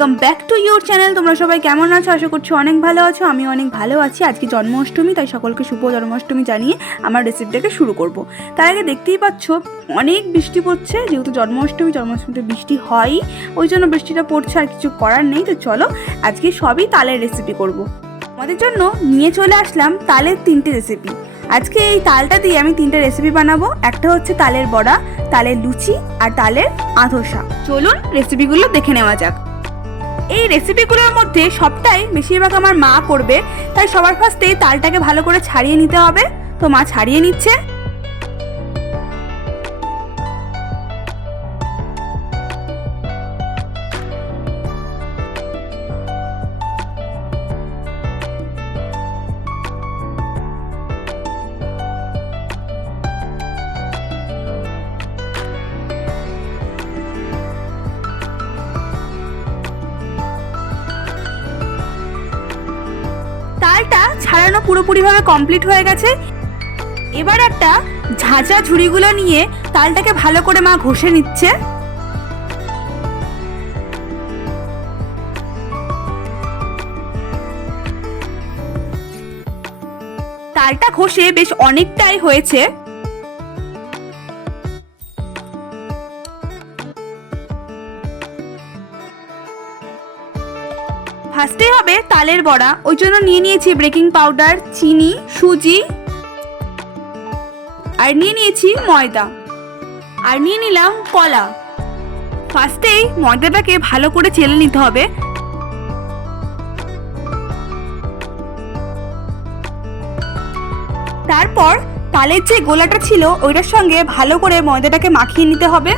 Welcome back to your channel তোমরা সবাই কেমন আছো? আশা করছি অনেক ভালো আছো। আমি অনেক ভালো আছি। আজকে জন্মাষ্টমী, তাই সকলকে শুভ জন্মাষ্টমী জানিয়ে আমার রেসিপিটাকে শুরু করব। তার আগে দেখতেই পাচ্ছ, অনেক বৃষ্টি পড়ছে। যেহেতু জন্মাষ্টমী, জন্মাষ্টমীতে বৃষ্টি হয়ই ওই জন্য বৃষ্টিটা পড়ছে, আর কিছু করার নেই। তো চলো, আজকে সবই তালের রেসিপি করব। আমাদের জন্য নিয়ে চলে আসলাম তালের তিনটে রেসিপি আজকে এই তালটা দিয়ে আমি তিনটে রেসিপি বানাবো। একটা হচ্ছে তালের বড়া, তালের লুচি, আর তালের আধসা। চলুন রেসিপিগুলো দেখে নেওয়া যাক। এই রেসিপিগুলোর মধ্যে সবটাই বেশিরভাগ আমার মা করবে, তাই সবার ফার্স্টেই তালটাকে ভালো করে ছাড়িয়ে নিতে হবে। তো মা ছাড়িয়ে নিচ্ছে। ছাড়ানো পুরোপুরিভাবে কমপ্লিট হয়ে গেছে। এবার একটা ঝাঁচা ঝুড়িগুলো নিয়ে তালটাকে ভালো করে মা ঘষে নিচ্ছে। তালটা ঘষে বেশ অনেকটাই হয়েছে। ফার্স্টে হবে তালের বড়া। ওই জন্য নিয়ে নিয়েছি বেকিং পাউডার চিনি, সুজি, আর নিয়ে নিয়েছি ময়দা। আর নিয়ে নিলাম কলা। ফার্স্টেই ময়দাটাকে ভালো করে চেলে নিতে হবে। তারপর তালের যে গোলাটা ছিল, ওইটার সঙ্গে ভালো করে ময়দাটাকে মাখিয়ে নিতে হবে।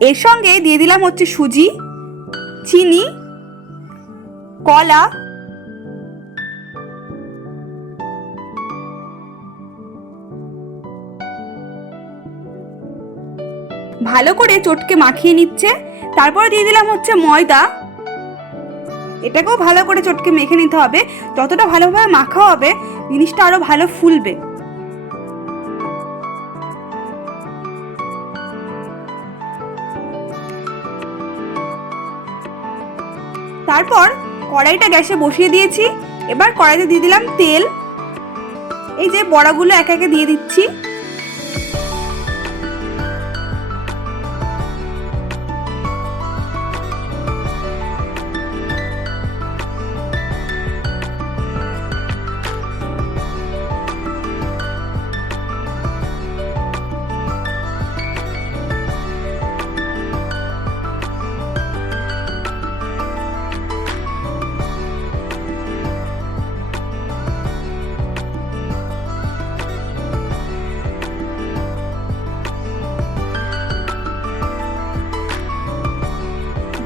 এর সঙ্গে দিয়ে দিলাম হচ্ছে সুজি, চিনি, কলা। ভালো করে চটকে মাখিয়ে নিচ্ছে। তারপরে দিয়ে দিলাম হচ্ছে ময়দা। এটাকেও ভালো করে চটকে মেখে নিতে হবে। যতটা ভালোভাবে মাখা হবে, জিনিসটা আরও ভালো ফুলবে। তারপর কড়াইটা গ্যাসে বসিয়ে দিয়েছি। এবার কড়াইতে দিয়ে দিলাম তেল। এই যে বড়াগুলো একে একে দিয়ে দিচ্ছি।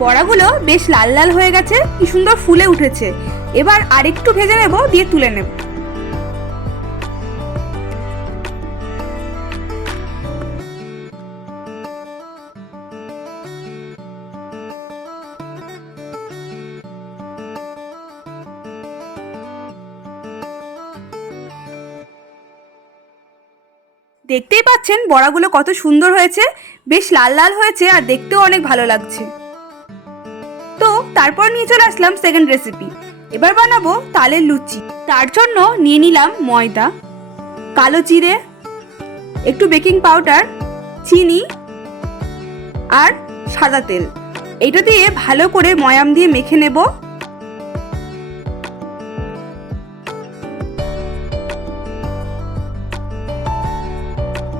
বড়াগুলো বেশ লাল লাল হয়ে গেছে, কি সুন্দর ফুলে উঠেছে। এবার আরেকটু ভেজে নেব, দিয়ে তুলে নেব। দেখতেই পাচ্ছেন বড়াগুলো কত সুন্দর হয়েছে, বেশ লাল লাল হয়েছে আর দেখতেও অনেক ভালো লাগছে। তারপর নিয়ে চলে আসলাম সেকেন্ড রেসিপি এবার বানাবো তালের লুচি। তার জন্য নিয়ে নিলাম ময়দা, কালো জিরে, একটু বেকিং পাউডার চিনি আর সাদা তেল। এটা দিয়ে ভালো করে ময়াম দিয়ে মেখে নেব।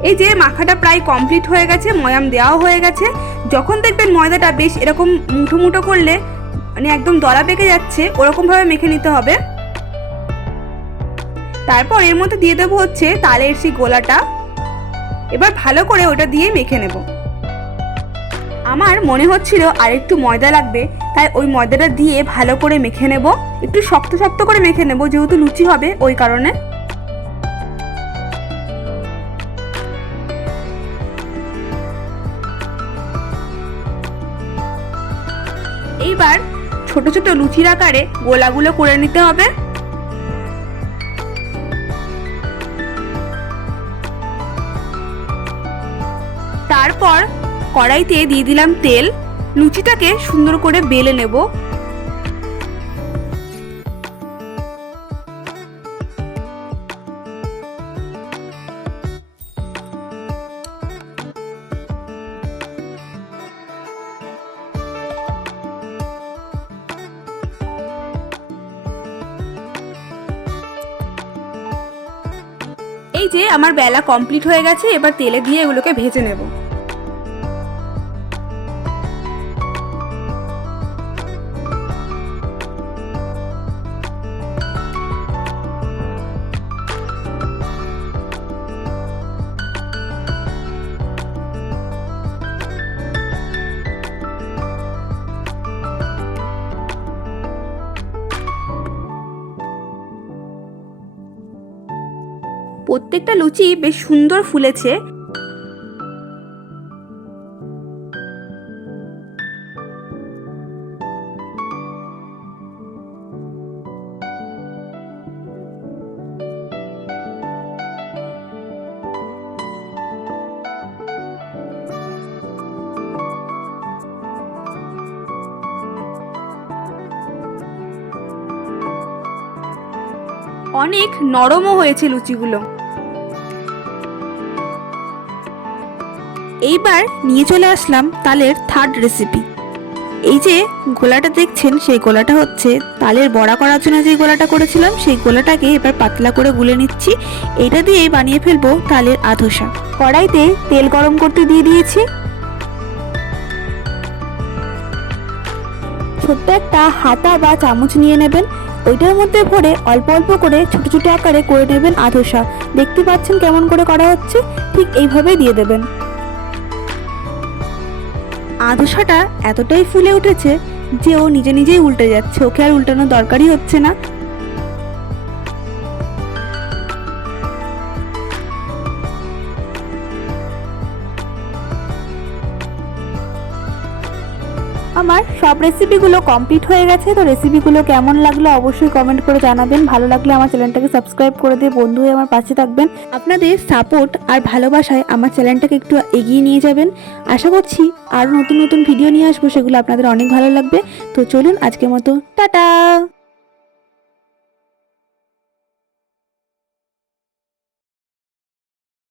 এই যে মাখাটা প্রায় কমপ্লিট হয়ে গেছে, ময়াম দেওয়াও হয়ে গেছে। যখন দেখবেন ময়দাটা বেশ এরকম মুঠো মুঠো করলে মানে একদম দলা পেকে যাচ্ছে, ওরকমভাবে মেখে নিতে হবে। তারপর এর মধ্যে দিয়ে দেবো হচ্ছে তালের সেই গোলাটা। এবার ভালো করে ওটা দিয়ে মেখে নেব। আমার মনে হচ্ছিল আর একটু ময়দা লাগবে, তাই ওই ময়দাটা দিয়ে ভালো করে মেখে নেব। একটু শক্ত শক্ত করে মেখে নেব, যেহেতু লুচি হবে ওই কারণে। এইবার ছোট ছোট লুচির আকারে গোলাগুলো করে নিতে হবে। তারপর কড়াইতে দিয়ে দিলাম তেল। লুচিটাকে সুন্দর করে বেলে নেব। এই যে আমার বেলা কমপ্লিট হয়ে গেছে এবার তেলে দিয়ে এগুলোকে ভেজে নেব। প্রত্যেকটা লুচি বেশ সুন্দর ফুলেছে। অনেক নরমও হয়েছে লুচিগুলো। এইবার নিয়ে চলে আসলাম তালের থার্ড রেসিপি এই যে গোলাটা দেখছেন, সেই গোলাটা হচ্ছে তালের বড়া করার জন্য যে গোলাটা করেছিলাম, সেই গোলাটাকে এবার পাতলা করে গুলে নিচ্ছি। এটা দিয়েই বানিয়ে ফেলব তালের আধসা। কড়াইতে তেল গরম করতে দিয়ে দিয়েছি। ছোট্ট একটা হাতা বা চামচ নিয়ে নেবেন। ওইটার মধ্যে ভরে অল্প অল্প করে ছোট ছোট আকারে করে নেবেন আধসা। দেখতে পাচ্ছেন কেমন করে করা হচ্ছে? ঠিক এইভাবেই দিয়ে দেবেন। আদশাটা এতটাই ফুলে উঠেছে যে ও নিজে নিজেই উল্টে যাচ্ছে। ওকে আর উল্টানোর দরকারই হচ্ছে না। আমার সব রেসিপিগুলো কমপ্লিট হয়ে গেছে, তো রেসিপিগুলো কেমন লাগল অবশ্যই কমেন্ট করে জানাবেন। ভালো লাগলে আমার চ্যানেলটাকে সাবস্ক্রাইব করে দিয়ে বন্ধু হয়ে আমার পাশে থাকবেন। আপনাদের সাপোর্ট আর ভালোবাসায় আমার চ্যানেলটাকে একটু এগিয়ে নিয়ে যাবেন। আশা করছি আরও নতুন নতুন ভিডিও নিয়ে আসব, সেগুলো আপনাদের অনেক ভালো লাগবে। তো চলুন আজকের মতো, টাটা!